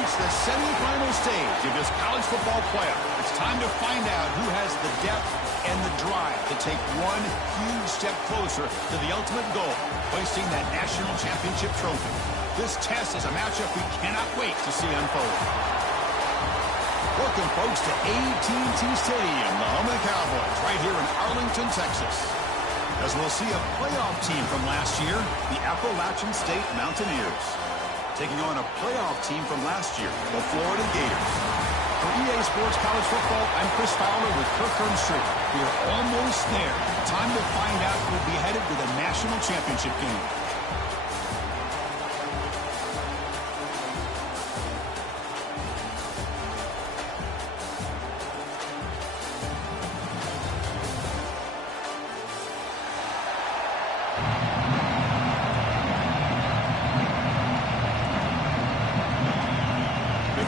reached the semifinal stage of this college football playoff. It's time to find out who has the depth and the drive to take one huge step closer to the ultimate goal, hoisting that national championship trophy. This test is a matchup we cannot wait to see unfold. Welcome, folks, to AT&T Stadium, the home of the Cowboys, right here in Arlington, Texas. As we'll see a playoff team from last year, the Appalachian State Mountaineers, taking on a playoff team from last year, the Florida Gators. For EA Sports College Football, I'm Chris Fowler with Kirk Herbstreit. We are almost there. Time to find out who will be headed to the national championship game.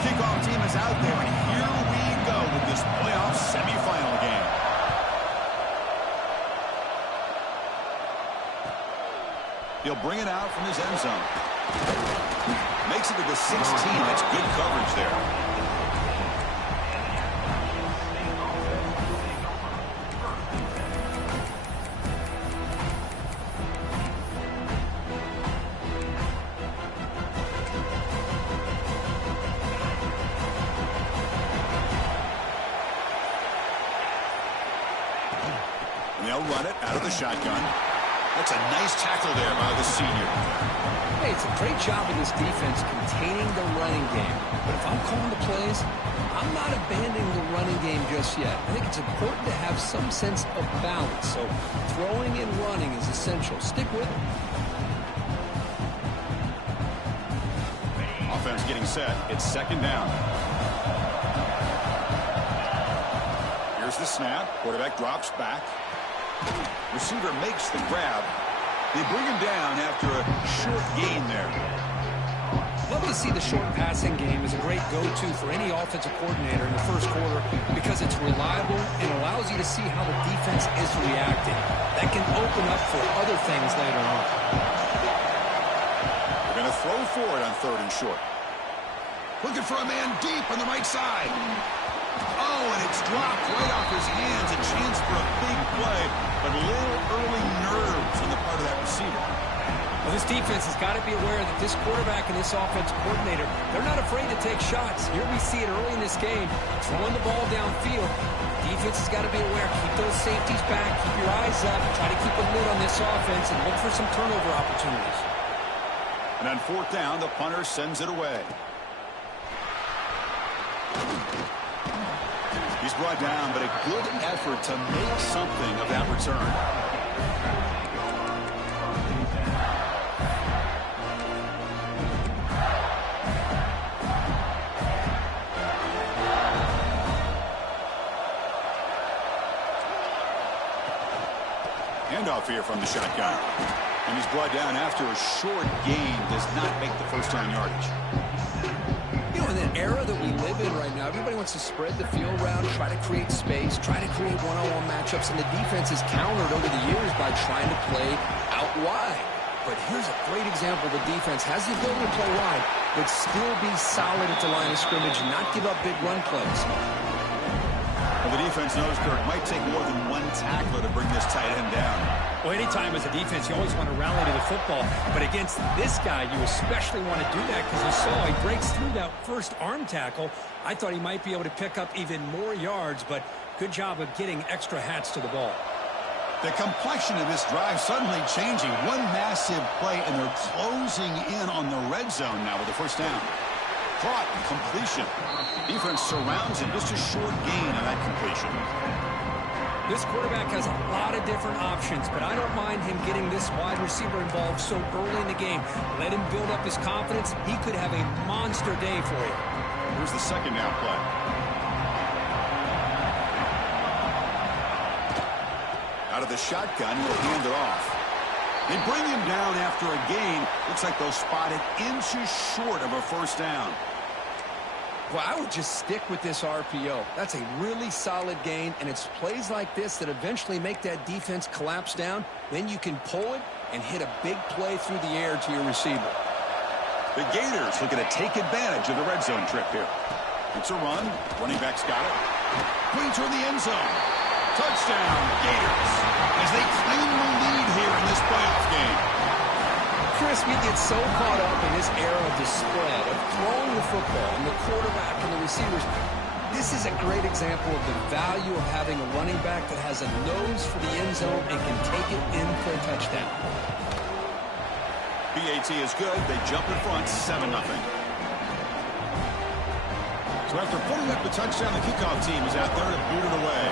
Kickoff team is out there, and here we go with this playoff semifinal game. He'll bring it out from his end zone. Makes it to the 16. That's good coverage there. They'll run it out of the shotgun. That's a nice tackle there by the senior. Hey, it's a great job of this defense containing the running game. But if I'm calling the plays, I'm not abandoning the running game just yet. I think it's important to have some sense of balance. So throwing and running is essential. Stick with it. Offense getting set. It's second down. Here's the snap. Quarterback drops back. Receiver makes the grab. They bring him down after a short gain there. Love to see the short passing game as a great go-to for any offensive coordinator in the first quarter because it's reliable and allows you to see how the defense is reacting. That can open up for other things later on. They're going to throw for it on third and short. Looking for a man deep on the right side. Oh, and it's dropped right off his hands. A chance for a big play, but a little early nerves on the part of that receiver. Well, this defense has got to be aware that this quarterback and this offensive coordinator, they're not afraid to take shots. Here we see it early in this game, throwing the ball downfield. Defense has got to be aware. Keep those safeties back. Keep your eyes up. Try to keep a lid on this offense and look for some turnover opportunities. And on fourth down, the punter sends it away. He's brought down, but a good effort to make something of that return. Handoff here from the shotgun. And he's brought down after a short gain. Does not make the first down yardage. In the era that we live in right now, everybody wants to spread the field around, try to create space, try to create one-on-one matchups, and the defense has countered over the years by trying to play out wide. But here's a great example. The defense has the ability to play wide, but still be solid at the line of scrimmage and not give up big run plays. Well, the defense knows, Kirk, might take more than one tackler to bring this tight end down. Well, anytime as a defense, you always want to rally to the football. But against this guy, you especially want to do that because you saw he breaks through that first arm tackle. I thought he might be able to pick up even more yards, but good job of getting extra hats to the ball. The complexion of this drive suddenly changing. One massive play, and they're closing in on the red zone now with the first down. Caught, completion. Defense surrounds him. Just a short gain on that completion. This quarterback has a lot of different options, but I don't mind him getting this wide receiver involved so early in the game. Let him build up his confidence. He could have a monster day for you. Here's the second down play. Out of the shotgun, he'll hand it off. They bring him down after a gain. Looks like they'll spot it inches short of a first down. Well, I would just stick with this RPO. That's a really solid gain, and it's plays like this that eventually make that defense collapse down. Then you can pull it and hit a big play through the air to your receiver. The Gators looking to take advantage of the red zone trip here. It's a run. Running back's got it. Going toward the end zone. Touchdown, Gators, as they claim the lead here in this playoff game. Chris, we get so caught up in this era of the spread, of throwing the football, and the quarterback and the receivers. This is a great example of the value of having a running back that has a nose for the end zone and can take it in for a touchdown. PAT is good. They jump in front, 7-0. So after putting up the touchdown, the kickoff team is out there to boot it away.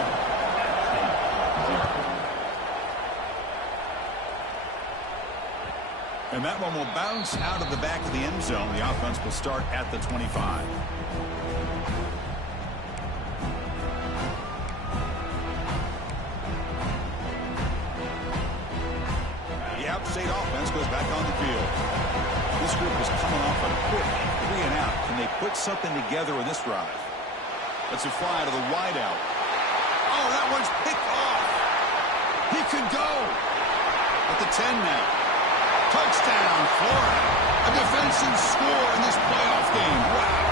And that one will bounce out of the back of the end zone. The offense will start at the 25. State offense goes back on the field. This group is coming off a quick 3-and-out. Can they put something together in this drive? Let's it fly to the wideout. Oh, that one's picked off. He could go. At the 10 now. Touchdown, Florida. A defensive score in this playoff game. Wow.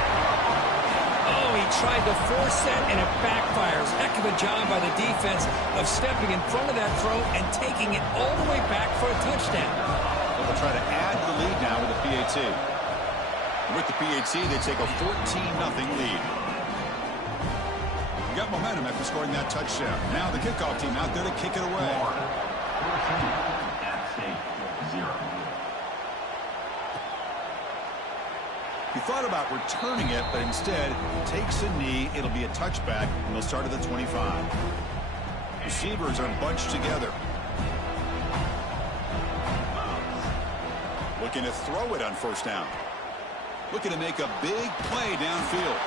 Oh, he tried to force that, and it backfires. Heck of a job by the defense of stepping in front of that throw and taking it all the way back for a touchdown. So they'll try to add to the lead now with the PAT. With the PAT, they take a 14-0 lead. We got momentum after scoring that touchdown. Now the kickoff team out there to kick it away. He thought about returning it, but instead takes a knee. It'll be a touchback, and they'll start at the 25. Receivers are bunched together. Looking to throw it on first down. Looking to make a big play downfield.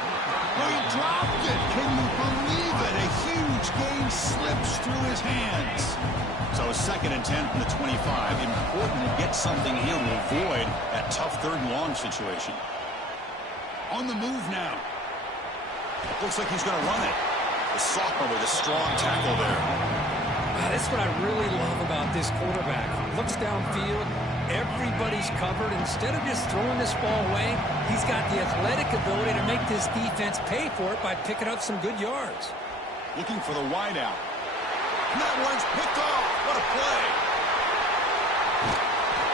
Oh, he dropped it. Can you believe it? A huge gain slips through his hands. So 2nd and 10 from the 25. Important to get something here to avoid that tough 3rd and long situation. On the move now. Looks like he's going to run it. The sophomore with a strong tackle there. That's what I really love about this quarterback. Looks downfield. Everybody's covered. Instead of just throwing this ball away, he's got the athletic ability to make this defense pay for it by picking up some good yards. Looking for the wideout. And that one's picked off. What a play.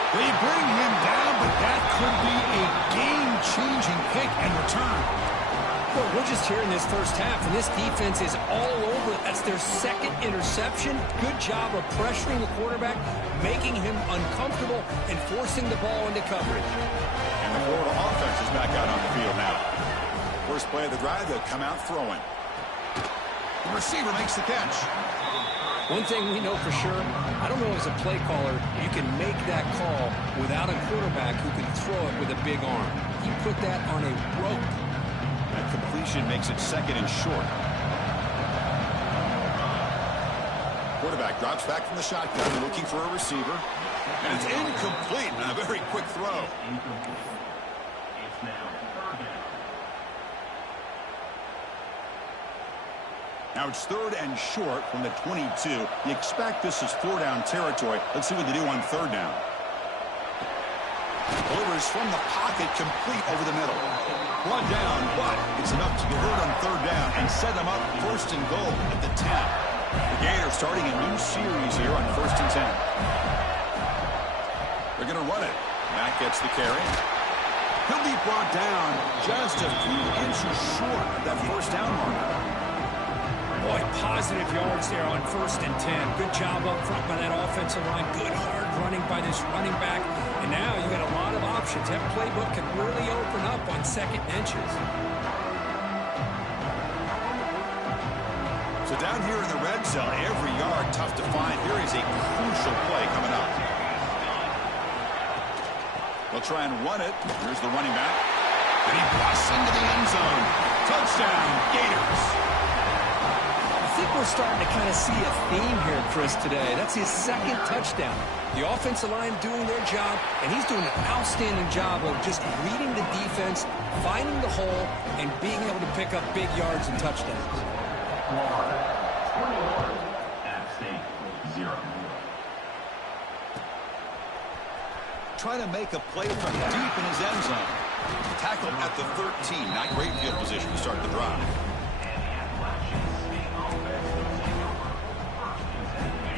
They bring him down, but that could be a game-changing pick and return. Well, we're just here in this first half, and this defense is all over it. That's their 2nd interception. Good job of pressuring the quarterback, making him uncomfortable, and forcing the ball into coverage. And the Florida offense is back out on the field now. First play of the drive, they'll come out throwing. The receiver makes the catch. One thing we know for sure, I don't know as a play caller, you can make that call without a quarterback who can throw it with a big arm. He put that on a rope. That completion makes it 2nd and short. Quarterback drops back from the shotgun, looking for a receiver. And it's incomplete on a very quick throw. Now it's 3rd and short from the 22. You expect this is 4-down territory. Let's see what they do on 3rd down. Delivers from the pocket, complete over the middle. One down, but it's enough to convert on 3rd down and set them up 1st and goal at the 10. The Gators starting a new series here on 1st and 10. They're going to run it. Matt gets the carry. He'll be brought down just a few inches short of that 1st down marker. Boy, positive yards there on 1st and 10. Good job up front by that offensive line. Good hard running by this running back. And now you got a lot of options. That playbook can really open up on 2nd and inches. So down here in the red zone, every yard tough to find. Here is a crucial play coming up. They'll try and run it. Here's the running back. And he busts into the end zone. Touchdown, Gators. I think we're starting to kind of see a theme here, Chris, today. That's his 2nd touchdown. The offensive line doing their job, and he's doing an outstanding job of just reading the defense, finding the hole, and being able to pick up big yards and touchdowns. trying to make a play from deep in his end zone. Tackled at the 13. Not great field position to start the drive.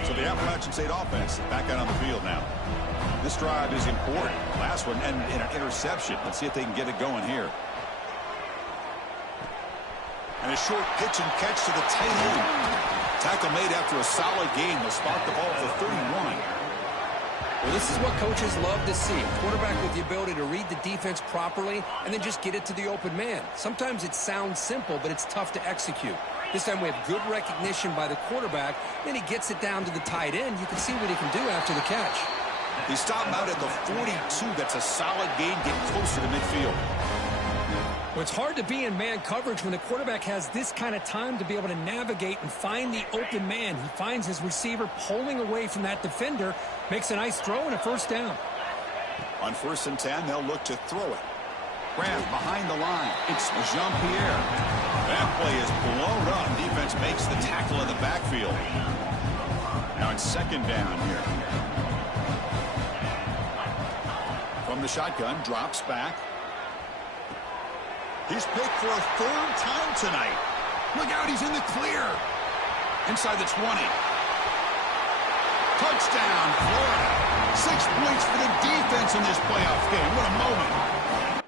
So the Appalachian State offense back out on the field now. This drive is important. Last one and an interception. Let's see if they can get it going here. And a short pitch and catch to the tight end. Tackle made after a solid gain. They'll spot the ball at the 31. Well, this is what coaches love to see. A quarterback with the ability to read the defense properly and then just get it to the open man. Sometimes it sounds simple, but it's tough to execute. This time we have good recognition by the quarterback. Then he gets it down to the tight end. You can see what he can do after the catch. He stopped him out at the 42. That's a solid gain, getting closer to midfield. Well, it's hard to be in man coverage when the quarterback has this kind of time to be able to navigate and find the open man. He finds his receiver pulling away from that defender, makes a nice throw and a first down. On 1st and 10, they'll look to throw it. Grab behind the line. It's Jean-Pierre. That play is blown up. Defense makes the tackle in the backfield. Now it's 2nd down here. From the shotgun, drops back. He's picked for a 3rd time tonight. Look out, he's in the clear. Inside the 20. Touchdown, Florida. 6 points for the defense in this playoff game. What a moment.